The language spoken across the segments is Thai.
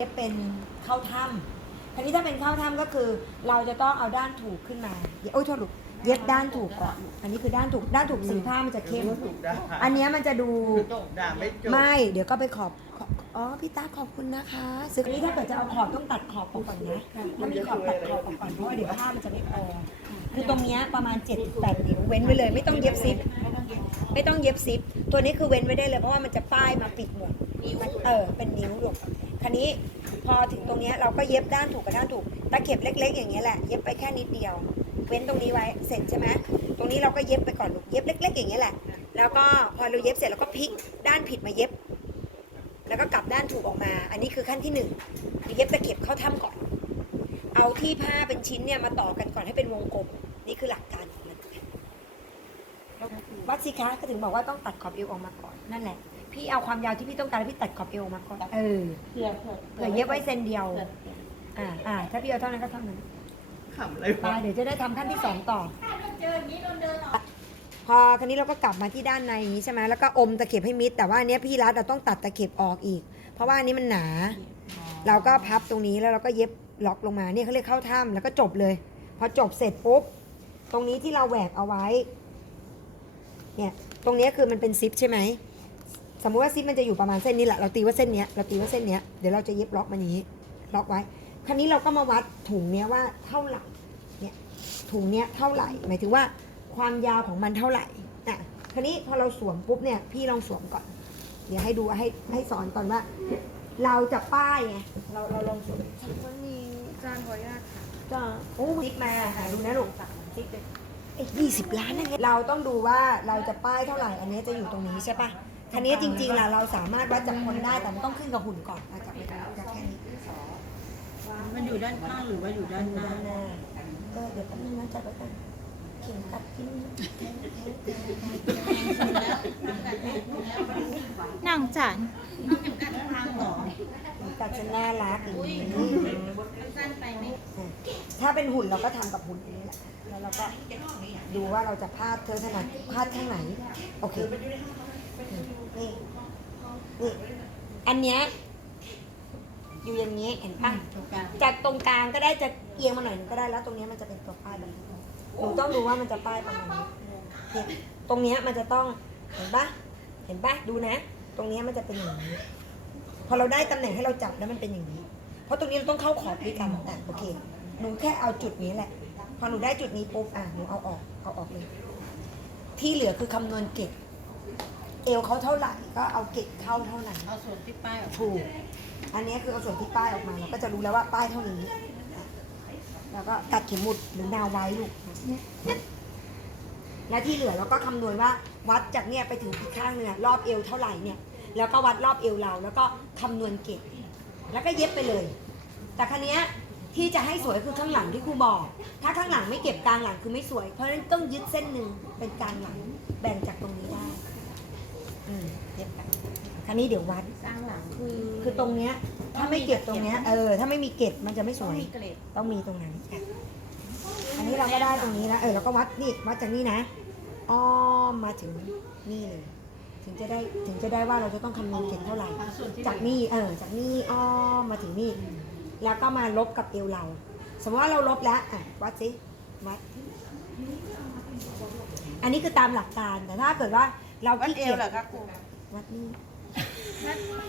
เย็บเป็นเข้าถ้ำคราวนี้ถ้าเป็นเข้าถ้ำก็คือ เราจะต้องเอาด้านถูกขึ้นมา เย็บโอ้ยโทษลูกเย็บด้านถูกก่อนลูกอันนี้คือด้านถูก ด้านถูกสีผ้ามันจะเข้ม ถูกด่าอันเนี้ยมันจะดู จบด่าไม่จบ ไม่ เดี๋ยวก็ไปขอบขอบอ๋อ พี่ตาขอบคุณนะคะซึ่งอันนี้ถ้าเกิดจะเอาขอบต้องตัดขอบออกก่อนนะ ถ้ามีขอบตัดขอบออกก่อนเพราะว่าเดี๋ยวผ้ามันจะไม่พอคือตรงเนี้ยประมาณ7 8นิ้วเว้นไว้เลย ไม่ต้องเย็บซิป ไม่ต้องเย็บซิป ตัวนี้คือเว้นไว้ได้เลยเพราะว่ามันจะป้ายมาปิดหมดมันเออ เป็นนิ้วลูก คราวนี้พอถึงตรงนี้เราก็เย็บด้านถูกกับด้านถูก ตะเข็บเล็ก ๆ อย่างเงี้ยแหละเย็บไปแค่นิดเดียว เว้นตรงนี้ไว้เสร็จใช่ไหมตรงนี้เราก็เย็บไปก่อนลูกเย็บเล็ก ๆ อย่างเงี้ยแหละ แล้วก็พอเราเย็บเสร็จเราก็พลิกด้านผิดมาเย็บ แล้วก็กลับด้านถูกออกมา อันนี้คือขั้นที่หนึ่งเย็บตะเข็บเข้าถ้ำก่อน เอาที่ผ้าเป็นชิ้นเนี่ยมาต่อกันก่อนให้เป็นวงกลมนี่คือหลักการของมันวัดสิคะก็ถึงบอกว่าต้องตัดขอบเอวออกมาก่อนนั่นแหละ พี่เอาความยาวที่พี่ต้องการแล้วพี่ตัดขอบเอวออกมาก่อนเออเผื่อเผื่อเผื่อเย็บไว้เซนเดียว อ่าอ่าถ้าพี่เอาเท่านั้นก็เท่านั้นขำอะไรไปวะเดี๋ยวจะได้ทำขั้นที่สองต่อพอคราวนี้เราก็กลับมาที่ด้านในอย่างนี้ใช่ไหมแล้วก็อมตะเข็บให้มิด แต่ว่าอันเนี้ยพี่รัดเราต้องตัดตะเข็บออกอีก เพราะว่าอันนี้มันหนา เราก็พับตรงนี้แล้วเราก็เย็บล็อกลงมาเนี่ยเขาเรียกเข้าถ้ำแล้วก็จบเลย พอจบเสร็จปุ๊บ ตรงนี้ที่เราแหวกเอาไว้ เนี่ย ตรงเนี้ยคือมันเป็นซิปใช่ไหม สมมุติว่าซิปมันจะอยู่ประมาณเส้นนี้แหละ เราตีว่าเส้นเนี้ย เราตีว่าเส้นเนี้ย เดี๋ยวเราจะเย็บล็อกมันอย่างนี้ ล็อกไว้ คราวนี้เราก็มาวัดถุงเนี้ยว่าเท่าไหร่ เนี่ย ถุงเนี้ยเท่าไหร่ หมายถึงว่าความยาวของมันเท่าไหร่ อะ คราวนี้พอเราสวมปุ๊บเนี่ย พี่ลองสวมก่อน เดี๋ยวให้ดูให้ให้สอนก่อนว่า เราจะป้ายไง เราเราลองสวมวันนี้การขออนุญาตค่ะจ้าโอ้ซิกมาหาดูนะลูกซิกเลยเอ้ยี่สิบล้านนั่นไงเราต้องดูว่าเราจะป้ายเท่าไหร่ อันนี้จะอยู่ตรงนี้ใช่ปะ ทีนี้จริงๆล่ะเราสามารถวัดจากคนได้แต่มันต้องขึ้นกับหุ่นก่อนมาจากจากแค่นี้มันอยู่ด้านข้างหรือว่าอยู่ด้านหน้าด้านหน้าก็เดี๋ยวแป๊บนึงนะจัดไปก่อนเข็มตัดทิ้งนางจันตัดจะน่ารักอย่างนี้ถ้าเป็นหุ่นเราก็ทำกับหุ่นนี้แหละแล้วเราก็ดูว่าเราจะพาดเธอถนัดพาดข้างไหน โอเคนี่นี่ อันเนี้ยอยู่อย่างนี้เห็นปะตรงกลางจากตรงกลางก็ได้จะเอียงมาหน่อยหนึงก็ได้แล้ว ตรงเนี้ยมันจะเป็นตัวป้ายแบบนี้หนูต้องดูว่ามันจะป้ายประมาณนี้นี่ตรงเนี้ยมันจะต้องเห็นปะเห็นปะดูนะ ตรงเนี้ยมันจะเป็นอย่างนี้พอเราได้ตำแหน่งให้เราจับแล้วมันเป็นอย่างนี้ เพราะตรงนี้เราต้องเข้าขอบด้วยกันอะโอเคหนูแค่เอาจุดนี้แหละ พอหนูได้จุดนี้ปุ๊บอะหนูเอาออกเอาออกเลย ที่เหลือคือคำนวณเกต เอวเขาเท่าไหร่ก็เอาเกตเข้าเท่านั้นเอาส่วนที่ป้ายออกถูก อันนี้คือเอาส่วนที่ป้ายออกมาเราก็จะรู้แล้วว่าป้ายเท่านี้ แล้วก็ตัดเข็มหมุดหรือนาวไว้ลูกแล้วที่เหลือเราก็คำนวณว่าวัดจากเนี่ยไปถึงอีกข้างเนี่ยรอบเอวเท่าไหร่เนี่ย แล้วก็วัดรอบเอวเรา แล้วก็คำนวณเกตแล้วก็เย็บไปเลย แต่ครั้นี้ยที่จะให้สวยคือข้างหลังที่ครูบอก ถ้าข้างหลังไม่เก็บกลางหลังคือไม่สวย เพราะฉะนั้นต้องยึดเส้นหนึ่งเป็นกลางหลังแบ่งจากตรงนี้ได้ อืมเย็บไป ครั้นี้เดี๋ยววัดกลางหลังคือ คือตรงเนี้ย ถ้าไม่เก็บตรงเนี้ย เออ ถ้าไม่มีเก็บมันจะไม่สต้องวยมีเกล็ด ต้องมีตรงนั้นอะอันนี้เราก็ได้ตรงนี้แล้ว เออเราก็วัดนี่วัดจากนี่นะ อ้อมมาถึงนี่เลย ถึงจะได้ถึงจะได้ว่าเราจะต้องคำนวณเก็บเท่าไหร่ เอาส่วนที่จากนี่เออ จากนี่อ้อมมาถึงนี่ แล้วก็มาลบกับเอวเรา สมมติว่าเราลบแล้วอะวัดสิวัด อันนี้คือตามหลักการแต่ถ้าเกิดว่าเราวัดขี้เอเกีวยจเหรอคะครูวัดนี่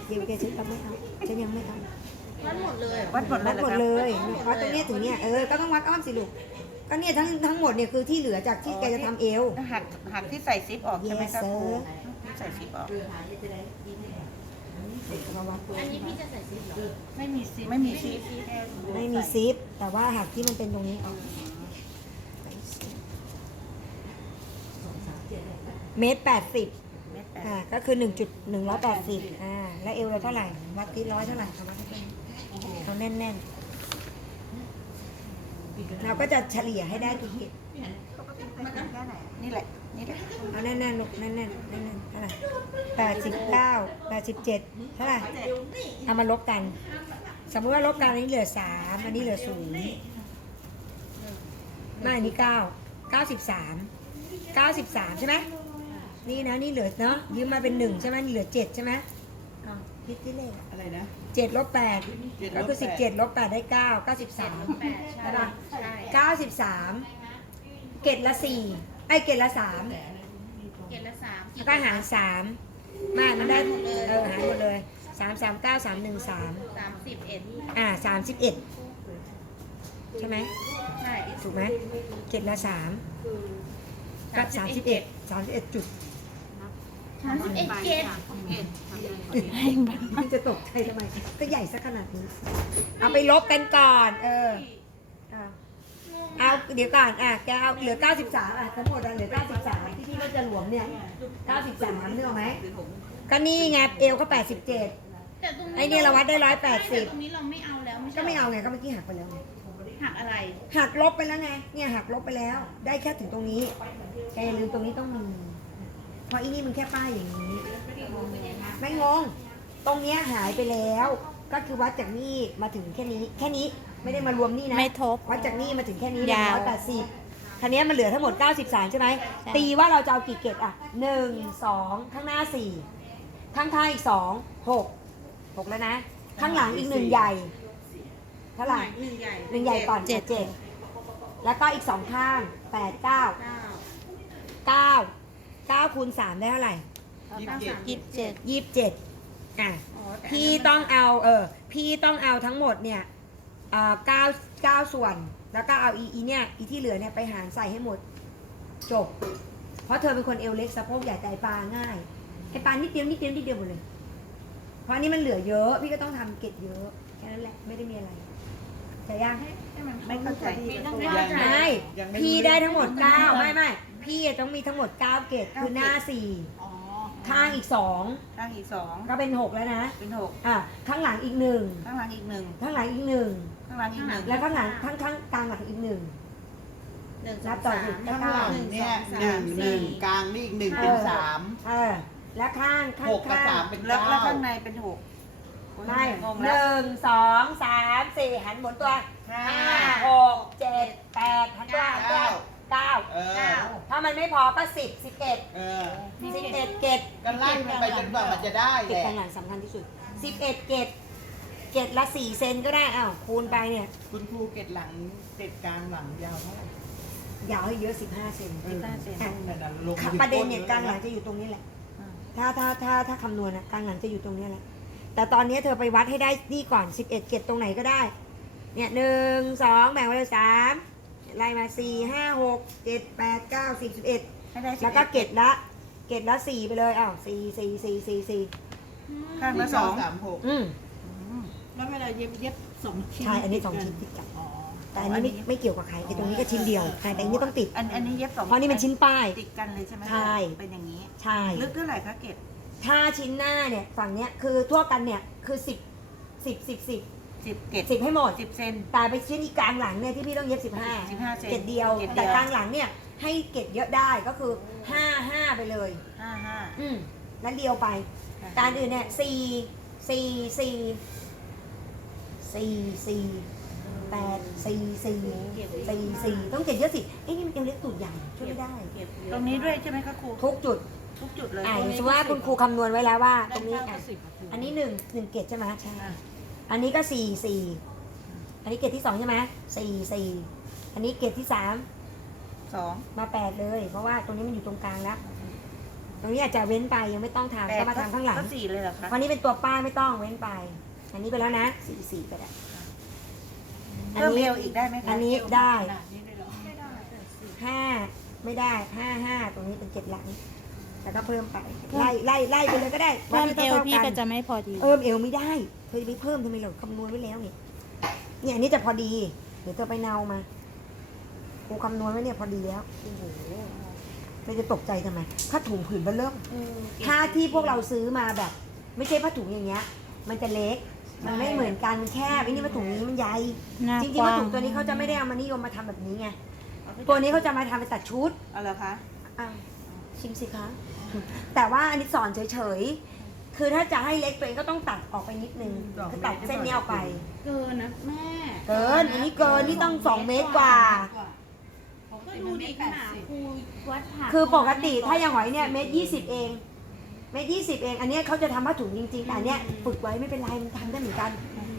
เดี๋ยวแกฉันทำไม่เอาฉันยังไม่เอาวัดหมดเลยวัดหมดเลวัยดเหรอหมดคะเลยวัดตรงเนี้ยถึงเนี้ยเออก็ต้องวัดอ้อมสิลูกก็เนี่ยทั้งทั้งหมดเนี่ยคือที่เหลือจากที่แกจะทำเอว หักหักที่ใส่ซิปออกใช่ไหม Yes คะครู sir ที่ใส่ซิปออกมาวัดอันนี้พี่จะใส่ซิปเหรอไม่มีซิปไม่มีซิปไม่มีซิป แต่ว่าหักที่มันเป็นตรงนี้ออกเมตรแปดสิบเม็ดแปด อ่าก็คือหนึ่งจุดหนึ่งร้อยแปดสิบอ่าแล้วเอวเราเท่าไหร่วัดที่ร้อยเท่าไหร่เอาวัดที่เอาแน่นแน่นๆเราก็จะเฉลี่ยให้ได้ทุกทีนี่แหละ นี่แหละ เอาแน่นๆลูกแน่นๆแน่นๆเท่าไหร่แปดสิบเก้าแปดสิบเจ็ดเท่าไหร่เอามาลบกัน สมมติว่าลบกันอันนี้เหลือสามอันนี้เหลือศูนย์ไม่อันนี้เก้าเก้าสิบสามเก้าสิบสามใช่ไหม นี่นะนี่เหลือเนาะยืมมาเป็นหนึ่งใช่ไหมนี่เหลือเจ็ดใช่ไหมคิดที่เลขอะไรนะ เจ็ดลบแปดเจ็ดลบก็คือแปดสิบเจ็ดลบแปดได้เก้าเก้าสิบสาม แปดใช่ใช่ปะ ใช่เก้าสิบสามเกตละสี่ไอ้เกตละสามเกณฑ์ละสามแล้วก็หารสามมามันได้เออหารหมดเลยสามสามเก้าสามหนึ่งสามสามสิบเอ็ดอ่าสามสิบเอ็ดใช่ไหมใช่ถูกไหมเกตละสามก็สามสิบเอ็ดสามสิบเอ็ดจุด สามสิบเอ็ดเกณฑ์มันจะตกใจทำไม ก็ใหญ่สักขนาดนี้ เอาไปลบกันก่อน เออ เอาเอาเดี๋ยวก่อน อะ แกเอาเหลือ 93 อะทั้งหมดอะเหลือ 93 ที่พี่ก็จะหลวมเนี่ย 93นึกออกไหม ก็นี่ไงเอวก็ 87 แต่ตรงนี้ไอ้เนี่ยเราวัดได้180แต่ตรงนี้เราไม่เอาแล้วไม่ใช่ก็ไม่เอาไง ก็เมื่อกี้หักไปแล้วไง หักอะไร หักลบไปแล้วไง เนี่ยหักลบไปแล้ว ได้แค่ถึงตรงนี้ แกอย่าลืมตรงนี้ต้องมี เพราะอีนี่มันแค่ป้ายอย่างนี้ ไม่งง ตรงเนี้ยหายไปแล้ว ก็คือวัดจากนี่มาถึงแค่นี้ แค่นี้ไม่ได้มารวมนี่นะไม่ทบ วัดจากนี่มาถึงแค่นี้ยาว ร้อยแปดสิบทีนี้ยมันเหลือทั้งหมด 93 ใช่ไหม ตีว่าเราจะเอากี่เกตอะหนึ่งสองข้างหน้าสี่ข้างท้ายอีกสองหกหกแล้วนะ ข้างหลังอีกหนึ่งใหญ่เท่าไหร่หนึ่งใหญ่หนึ่งใหญ่ก่อนเจ็ด เจ็ดแล้วก็อีกสองข้างแปดเก้าเก้า เก้าเก้าคูณสามได้เท่าไหร่ยี่สิบเจ็ด ยี่สิบเจ็ดยี่สิบเจ็ดอะ อ๋อแต่พี่ต้องเอาเออพี่ต้องเอาทั้งหมดเนี่ยเอ่อเก้าเก้าส่วน แล้วก็เอาอีอีเนี่ยอีที่เหลือเนี่ยไปหารใส่ให้หมด จบ เพราะเธอเป็นคนเอวเล็กสะโพกใหญ่แต่ไอ้ปลาง่ายไอ้ปลานิดเดียวนิดเดียวนิดเดียวหมดเลย เพราะอันนี้มันเหลือเยอะพี่ก็ต้องทำเกตเยอะแค่นั้นแหละไม่ได้มีอะไรจะยังไม่เข้าใจต้องยัเข้างใจไม่ยังไม่พี่รู้ได้ทั้งหมดเก้าไม่ไม่ พี่ต้องมีทั้งหมดเก้าเกตคือหน้าสี่อ๋อข้างอีกสองข้างอีกสองก็เป็นหกแล้วนะเป็นหกอะข้างหลังอีกหนึ่งข้างหลังอีกหนึ่งข้างหลังอีกหนึ่งข้างหลังอีกหนึ่งแล้วข้างหลังข้างข้างกลางหลังอีกหนึ่งหนึ่งสนัอบงต่อสามสิข้างหลังเนี่ยหนึ่งหนึ่งกลางนี่อีกหนึ่งเป็นสามเออแล้วข้างข้างหกกับข้างสามเป็นแล้วเก้าแล้วข้างในเป็นหกโอ้ยไม่งงหแล้วนึ่งสองสามสี่หันหมุนตัวห้าหกเจ็ดแปดหันตัวหันตัว เก้า เออ เก้าถ้ามันไม่พอก็สิบสิบเอ็ดเออสิบเอ็ดเกตกันไล่มันไปจนกว่ามันจะได้เกแหตละข้างหลังสำคัญที่สุดสิบเอ็ดเกตเกตละสี่เซนก็ได้อ้าวคูณไปเนี่ยคุณครูเกตหลังเกตกลางหลังยาวเท่าไหร่ยาวให้เยอะสิบห้าเซน เออเซนอะนั่นน่ะลงค่ะถึงประเด็นเนี่ยก้กลางหลังจะอยู่ตรงนี้แหละถ้าถ้าถ้าถ้าคำนวณนะกลางหลังจะอยู่ตรงนี้แหละ แต่ตอนนี้เธอไปวัดให้ได้นี่ก่อน 11 เกตตรงไหนก็ได้ เนี่ยหนึ่งสองแบ่งไปเลยสาม ไล่มาสี่ห้าหกเจ็ดแปดเก้าสิบสิบเอ็ดให้ได้11แล้วก็เกตละเกตละสี่ไปเลยอ้าวสี่สี่สี่สี่สี่ข้างสี่ละสสอองงสามหกอืมแล้วเวลาเย็บเย็บสองชิ้นใช่อันนี้สองชิ้นติดกันอ๋อแต่อันนี้ไม่ไม่เกี่ยวกับใครไอ้ตรงนี้ก็ชิ้นเดียวใช่แต่อันนี้ต้องติด อันอันนี้เย็บสองเพราะนี่มันชิ้นป้าย ติดกันเลยใช่ไหมใช่ เป็นอย่างนี้ ใช่ลึกเท่าไหร่คะเกตถ้าชิ้นหน้าเนี่ยฝั่งเนี้ยคือทั่วกันเนี่ยคือสิบสิบสิบสิบ สิบเกตสิบให้หมดสิบเซน แต่ไปชิ้นอีกกลางหลังเนี่ยที่พี่ต้องเย็บสิบห้า15เซนเกตเดียวเกรดเดียว แต่กลางหลังเนี่ยให้เกตเยอะได้ก็คือห้าห้าไปเลย ห้าห้า อืมนั้นเดียวไปการอื่นเนี่ยสี่สี่สี่สี่สี่แปดสี่สี่สี่สี่ต้องเกตเยอะสิไอ้นี่มันเอวเล็กตูดใหญ่ช่วยไม่ได้ ตรงนี้ด้วยใช่ไหมคะครู ทุกจุดทุกจุดเลยอ่าสมมติว่าคุณครูคำนวณไว้แล้วว่าตรงนี้อะอันนี้หนึ่งหนึ่งเกตใช่ไหมใช่ อะ อันนี้ก็สี่สี่อันนี้เกตที่สองใช่ไหมสี่สี่อันนี้เกตที่สามสอง มาแปดเลย เพราะว่าตรงนี้มันอยู่ตรงกลางแล้ว ตรงนี้อาจจะเว้นไปยังไม่ต้องทำก็มาทำข้างหลังก็สี่เลยเหรอคะเพราะนี้เป็นตัวป้ายไม่ต้องเว้นไป อันนี้ไปแล้วนะสี่สี่ไปแล้วอันเพิ่มเอนี้วอีกได้ไหมคะอันนี้ได้ขนาดนี้เลยเหรอห้าไม่ได้ห้าห้าตรงนี้เป็นเจ็ดหลัง แต่ก็เพิ่มไปไล่ไล่ไล่ไปเลยก็ได้เพิ่มวัดเอให้วท่าๆพี่นก็จะไม่พอดี เพิ่มเอวไม่ได้เธอจะไปเพิ่มทำไมเราคำนวณไว้แล้วเนี่ยเนี่ยอันนี้จะพอดีเดี๋ยวเธอไปเนามากูคำนวณไว้เนี่ยพอดีแล้วโอ้โหเธอจะตกใจทำไมผ้าถุงผืนเบอเริ่มถ้าที่พวกเราซื้อมาแบบ ไม่ใช่ผ้าถุงอย่างเงี้ย มันจะเล็กมันไม่เหมือนกันมันแคบไอ้นี่ผ้าถุงนี้มันใหญ่หน้าจริงกๆว้าผ้างถุงตัวนี้เขาจะไม่ได้เอามานิยมมาทำแบบนี้ไงตัวนี้เขาจะมาทำเป็นตัดชุดเอาเหรอคะอ้าว ชิมสิคะ แต่ว่าอันนี้สอนเฉยๆ คือถ้าจะให้เล็กตัวเองก็ต้องตัดออกไปนิดนึง คือตัดเส้นนี้ออกไป เกินนะแม่ เกิน อันนี้เกิน นี่ต้องสองเมตรกว่า ก็ดูดิขนาดครูวัดผ่าคือปกติถ้าอย่างหอยเนี่ยเมตรยี่สิบเอง เมตรยี่สิบเอง อันเนี้ยเขาจะทำผ้าถุงจริงๆแต่อันเนี้ยฝึกไว้ไม่เป็นไร มันทำได้เหมือนกัน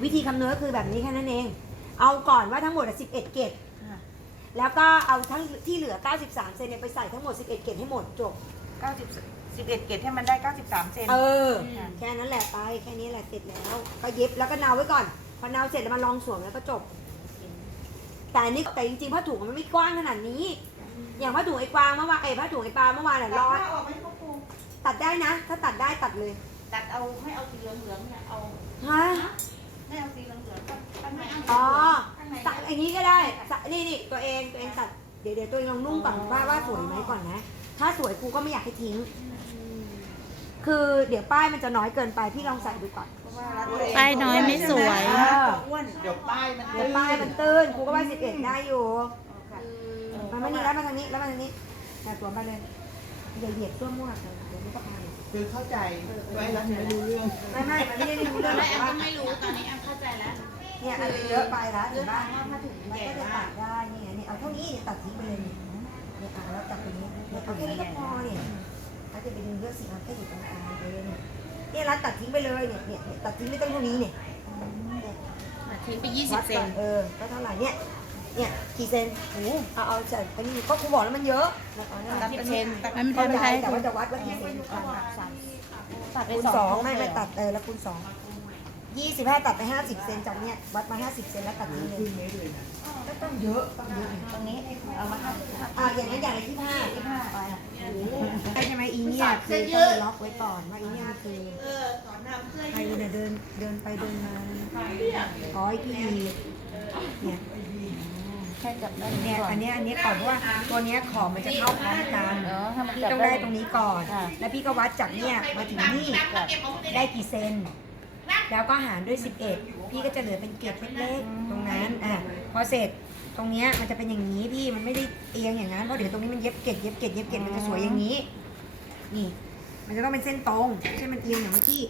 วิธีคำนวณก็คือแบบนี้แค่นั้นเอง เอาก่อนว่าทั้งหมดสิบเอ็ดเกตค่ะ แล้วก็เอาทั้งที่เหลือ 93 เซนเนี่ยไปใส่ทั้งหมด 11 เกตให้หมดจบ90 11เกตให้มันได้93เซน เออแค่นั้นแหละไป แค่นี้แหละเสร็จแล้ว ก็เย็บแล้วก็เนาไว้ก่อน พอเนาเสร็จแล้วมาลองสวมแล้วก็จบ แต่อันนี้แต่จริงๆผ้าถุงมันไม่กว้างขนาดนี้ อย่างผ้าถุงไอ้กวางเมื่อวานไอ้ผ้าถุงไอ้ปลาเมื่อวานน่ะร้อยออกไหมคะครูตัดได้นะ ถ้าตัดได้ตัดเลย ตัดเอาให้เอาสีเหลืองๆเนี่ยเอาฮะไม่เอาสีเหลืองๆก็ก็ไม่เอาอ๋อข้างในตัดอย่างนี้ก็ได้ตัดนี่นี่ตัวเองตัวเองตัดเดี๋ยวเดี๋ยวตัวเองลองนุ่งก่อนว่าว่าสวยไหมก่อนนะ ถ้าสวยครูก็ไม่อยากให้ทิ้ง คือเดี๋ยวป้ายมันจะน้อยเกินไปพี่ลองใส่ดูก่อนเพราะว่ารัดตัวเองป้ายน้อยไม่สวย เอออ้วนเดี๋ยวป้ายมันเดี๋ยวป้ายมันตื้นครูก็ว่าสิบเอ็ดได้อยู่มันไม่นี่แล้วมาทางนี้แล้วมาทางนี้แต่ตัวมาเลยอย่าเหยียบตัวมั่วเดี๋ยวมันก็พังคือเข้าใจไว้แล้วไม่รู้เรื่องไม่ไม่มันไม่ได้รู้เรื่องหรไม่อกแอมว่าก็ไม่รู้ตอนนี้แอม เข้าใจแล้วเนี่ยอันนี้เยอะไปแล้วเห็นป่ะมันก็จะตัดได้นี่ไงนี่เอาเท่านี้เนี่ยตัดทิ้งไปเลยเนี่ยเนี่ยเอาแล้วตัดตรงนี้เนี่ยเอาแค่นี้ก็พอเนี่ยถ้าจะไปดึงเลือกสีเอาแค่อยู่ตรงกลางเลยเนี่ยเนี่ยรัดตัดทิ้งไปเลยเนี่ยเนี่ยเนี่ยตัดทิ้งไม่ต้องเท่านี้เนี่ยทิ้งไปวัด20เซก่อนนเออก็เท่าไหร่เนี่ยเนี่ยกี่เซนโอ้เอาเอาจากอันนี้ก็ครูบอกแล้วมันเยอะเอาเนี่ยตัดเซนมันเข้าเป็นใจไทยแต่ว่าจะวัดว่ากี่เซนก่อนตัดไปคูณสสอองงไม่ไม่ตัดเออแล้วคูณสอง ยี่สิบห้าตัดไปห้าสิบเซนจากเนี้ยวัดมาห้าสิบเซนแล้วตัดทิ้งเลยก็ต้องเยอะต้องเยอะตรงนี้เอามาทำอ่าอย่างนั้นอย่างละที่ห้าที่ห้าใช่ไหมอีเนี่ยคือต้องไปล็อกไว้ก่อนว่าอีเนี่ยมันคือใครเนี่ยเดินเดินไปเดินมาอ๋อไอ้พี่อีเนี่ยแค่จับได้เนี่ยอันเนี้ยอันเนี้ยก่อนเพราะว่าตัวเนี้ยขอบมันจะเข้าพร้อมกันเนาะถ้ามันพี่จับต้องได้ได้ตรงนี้ก่อนค่ะแล้วพี่ก็วัดจากเนี่ยมาถึงนี่ได้กี่เซน แล้วก็หารด้วย 11 พี่ก็จะเหลือเป็นเกล็ดเล็กๆตรงนั้นอะพอเสร็จตรงเนี้ยมันจะเป็นอย่างนี้พี่มันไม่ได้เอียงอย่างนั้นเพราะเดี๋ยวตรงนี้มันเย็บเกล็ดเย็บเกล็ดเย็บเกล็ดมันจะสวยอย่างนี้ นี่ มันจะต้องเป็นเส้นตรงไม่ใช่มันเอียงอย่างเมื่อกี้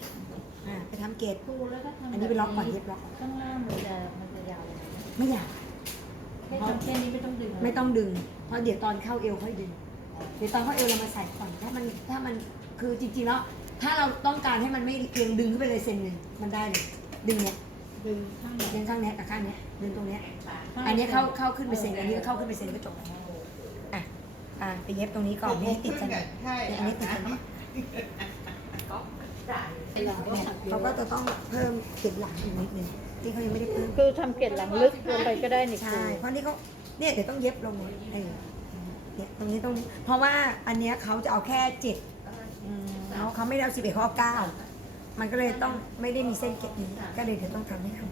อะไปทำเกล็ดอันนี้ไปล็อกก่อนเย็บล็อกข้างล่างมันจะมันจะยาวไม่อยากแค่นี้ไม่ต้องดึงไม่ต้องดึง เพราะเดี๋ยวตอนเข้าเอวค่อยดึง เดี๋ยวตอนเข้าเอวเรามาใส่ก่อน ถ้ามันถ้ามันคือจริงๆแล้ว ถ้าเราต้องการให้มันไม่เอียงดึงขึ้นไปเลยเซนหนึ่งมันได้เลยดึงเนี้ยดึงข้างไหนดึงข้างเนี้ยกับข้างเนี้ยดึงตรงเนี้ยอันเนี้ยเข้าเข้าขึ้นไปเซนอันนี้ก็เข้าขึ้นไปเซนก็จบอะอะไปเย็บตรงนี้ก่อนไม่ให้ติดกันเนี่ยใช่อันนี้ติดกันเนี่ยเขาก็จะต้องเพิ่มเก็บหลังอีกนิดนึงที่เขายังไม่ได้เพิ่มคือทำเกล็ดหลังลึกลงไปก็ได้นี่ใช่เพราะนี่เขาเนี่ยเดี๋ยวต้องเย็บลงเลยเออเนี่ยตรงนี้ต้องเพราะว่าอันเนี้ยเขาจะเอาแค่เจ็ด เขาเขาไม่ได้เอาสิบเอ็ดเขาเอาเก้ามันก็เลยต้องไม่ได้มีเส้นเก็บนี้ก็เลยเดี๋ยวต้องทำให้เขา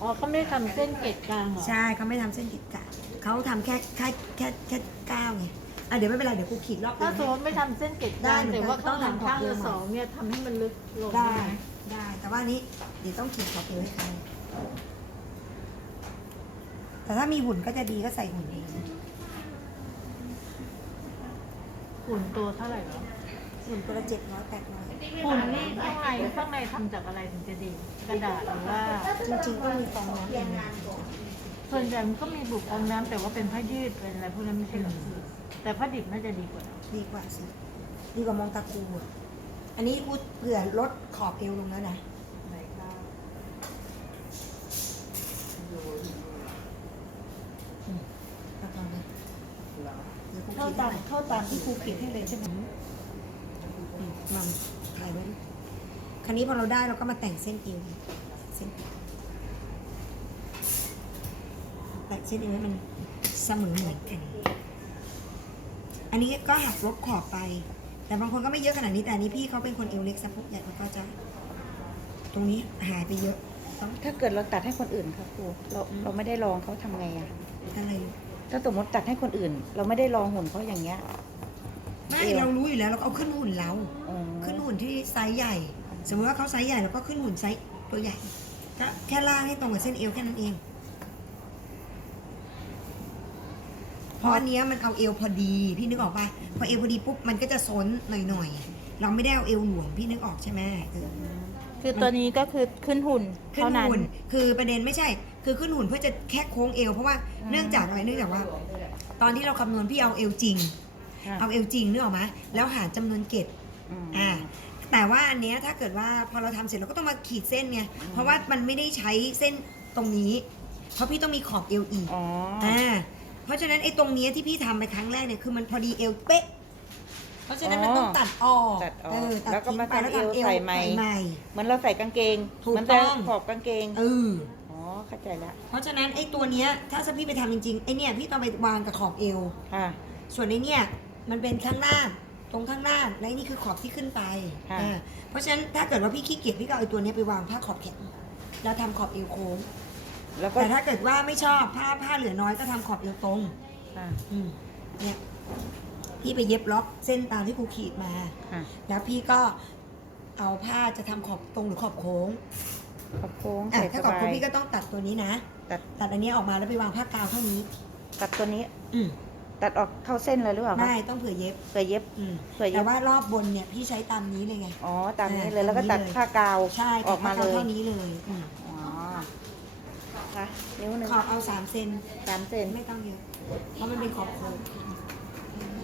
อ๋อเขาไม่ได้ทำเส้นเกล็ดกลางเหรอใช่เขาไม่ทำเส้นกิดกะเขาทำแค่แค่แค่แค่เก้าไงอะเดี๋ยวไม่เป็นไรเดี๋ยวกูขีดรอบเดีถ้ายวสมมติไม่ทำเส้นเกล็ดกได้ลางเหมือนกันแต่ว่าข้างหลังต้องทำข้างขอบเดียวละสองเนี่ยทำให้มันลึกลงได้ไหมได้แต่ว่าอันนี้เดี๋ยวต้องขีดขอบเอวให้เขาแต่ถ้ามีหุ่นก็จะดีก็ใส่หุ่นเองหุ่นตัวเท่าไหร่เหรอ หุ่นตัวละเจ็ดร้อยแปดร้อยหุ่นนี่ข้างในข้างในทำจากอะไรถึงจะดี กระดาษหรือว่า จริงๆต้องมีฟองน้ำเองส่วนใหญ่มันก็มีบุกองน้ำแต่ว่าเป็นผ้ายืดเป็นอะไรพวกนั้นไม่ใช่หรอแต่ผ้าดิบน่าจะดีกว่า ดีกว่าสิดีกว่ามองตะกูอะอันนี้กูเผื่อลดขอบเอวลงแล้วนะอืมเอาก่อนเลยเดี๋ยวกูเข้าขีดตามให้เข้าตามที่ครูเขียนให้เลยใช่ไหมอื มมัมถ่ายไว้ดิคราวนี้พอเราได้เราก็มาแต่งเส้นเอวเส้นเอวแต่งเส้นเอวให้มันเสมอเหมือนกัน อันนี้ก็หักลบขอบไป แต่บางคนก็ไม่เยอะขนาดนี้แต่อันนี้พี่เขาเป็นคนเอวเล็กสะโพกใหญ่เขาก็จะ ตรงนี้หายไปเยอะต้องถ้าเกิดเราตัดให้คนอื่นครับครูเราเราไม่ได้ลองเขาทำไงอะอะไร ถ้าสมมติตัดให้คนอื่น เราไม่ได้ลองหุ่นเขาอย่างเงี้ย ไม่เอวเรารู้อยู่แล้วเราก็เอาขึ้นหุ่นเรา อ๋อขึ้นหุ่นที่ไซส์ใหญ่ สมมติว่าเขาไซส์ใหญ่เราก็ขึ้นหุ่นไซส์ตัวใหญ่ก็แค่ล่างให้ตรงกับเส้นเอวแค่นั้นเองเพราะอันเนี้ยมันเอาเอวพอดีพี่นึกออกปะพอเอวพอดีปุ๊บมันก็จะซนหน่อยๆเราไม่ได้เอาเอวหลวมพี่นึกออกใช่ไหมเออ คือตัวนี้ก็คือขึ้นหุ่นขึ้นเท่านั้น หุ่นคือประเด็นไม่ใช่ คือขึ้นหุ่นเพื่อจะแค่โค้งเอวเพราะว่าเนื่องจากอะไรเนื่องจากว่า ตอนที่เราคำนวณพี่เอาเอวจริง ค่ะเอาเอวจริงนึกออกไหมแล้วหารจำนวนเกตอืมอ่าแต่ว่าอันเนี้ยถ้าเกิดว่าพอเราทำเสร็จเราก็ต้องมาขีดเส้นไงเพราะว่ามันไม่ได้ใช้เส้นตรงนี้ เพราะพี่ต้องมีขอบเอวอีกอ๋ออ่าเพราะฉะนั้นไอ้ตรงเนี้ยที่พี่ทำไปครั้งแรกเนี่ยคือมันพอดีเอวเป๊ะ เพราะฉะนั้นมันต้องตัดออกตัดออกเออตัดแล้วก็ทิ้งมาไปแล้วทำเอวทำเอวใส่ใหม่ ใหม่ เหมือนเราใส่กางเกงถูกเหมืนแต่ต้อง ขอบกางเกงเออ อ๋อเข้าใจละเพราะฉะนั้นไอ้ตัวเนี้ยถ้าจะพี่ไปทำจริงๆไอ้เนี่ยพี่ต้องไปวางกับขอบเอว ค่ะ ส่วนไอ้เนี่ย มันเป็นข้างล่างตรงข้างล่างและไอ้นี่คือขอบที่ขึ้นไปค่ะ อ่าเพราะฉะนั้นถ้าเกิดว่าพี่ขี้เกียจพี่ก็เอาไอ้ตัวเนี้ยไปวางผ้าขอบแขนแล้วทำขอบเอวโค้ง แล้วก็แต่ถ้าเกิดว่าไม่ชอบผ้าผ้าเหลือน้อยก็ทำขอบเอวตรงค่ะอืมเนี่ยพี่ไปเย็บล็อกเส้นตามที่ครูขีดมา ค่ะแล้วพี่ก็เอาผ้าจะทำขอบตรงหรือขอบโค้งขอบโค้งอะใส่ถ้าสขอบบาโค้งยพี่ก็ต้องตัดตัวนี้นะ ตัดตัดอันนี้ออกมาแล้วไปวางผ้ากาวเท่านี้ ตัดตัวนี้อืม ตัดออกเข้าเส้นเลยหรือเปล่าคะไม่ต้องเผื่อเย็บเผื่อเย็บ อืมเผื่อเย็แต่บ ว่ารอบบนเนี่ยพี่ใช้ตามนี้เลยไง อ๋อ ตามนี้อ่าเลย แล้วก็ตาตัมดนี้เลยผ้ากาวใช่ออกมาตัดเลยเท่านี้เลยอืมอ๋อค่ะนิ้วหนึ่งขอบเอาสามเซนสามเซน ไม่ต้องเยอะเพราะมันเป็นขอบโค้ง